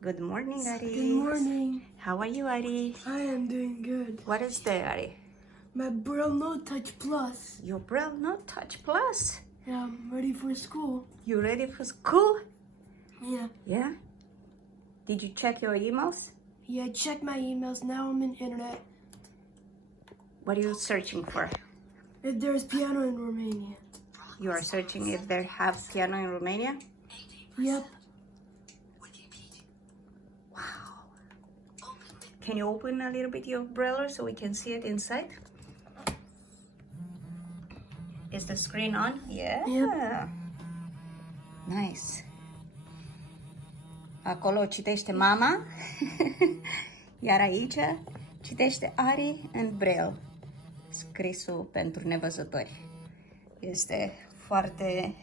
Good morning, Ari. Good morning. How are you, Ari? I am doing good. What is there, Ari? My Braille Note Touch Plus. Your Braille Note Touch Plus. Yeah, I'm ready for school. You ready for school? Yeah. Yeah? Did you check your emails? Yeah, I checked my emails. Now I'm in internet. What are you searching for? If there's piano in Romania. You are searching if they have piano in Romania? Yep. Wow. Can you open a little bit your Braille so we can see it inside? Is the screen on? Yeah. Yep. Nice. Acolo citește mama, iar aici citește Ari în Braille, scrisul pentru nevăzători. Este foarte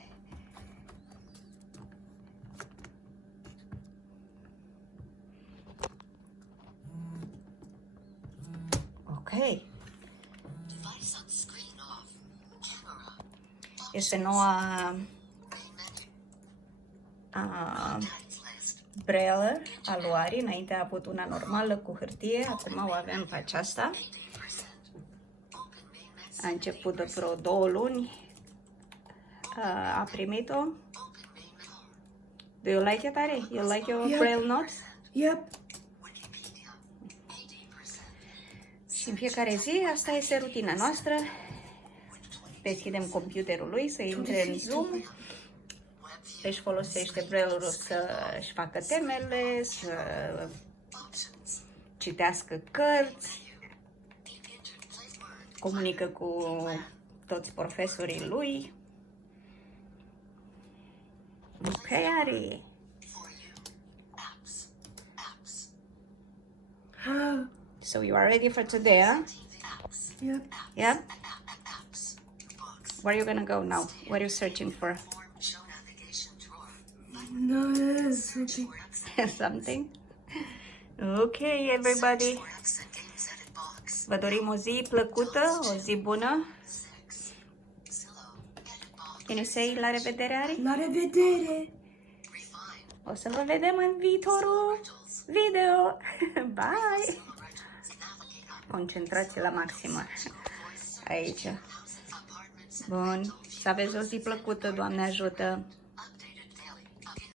ok. Este noua Braille a lui Ari. Înainte a avut una normală cu hârtie, acum o avem pe aceasta. A început de vreo 2 luni. A primit-o. Do you like it, Ari? You like your Braille note? Yep. Și în fiecare zi, asta este rutina noastră. Deschidem computerul lui să intre în Zoom. Își folosește Braille-ul să-și facă temele, să citească cărți, comunică cu toți profesorii lui. Ok, Ari. So you are ready for today, huh? Yep. Yeah? Where are you gonna go now? What are you searching for? No, that is something. Something? Okay, everybody. Vă dorim o zi plăcută, o zi bună. Can you say la revedere, Ari? La revedere. O să vă vedem în viitorul video. Bye! Concentrație la maximă aici. Bun, să aveți o zi plăcută, Doamne ajută!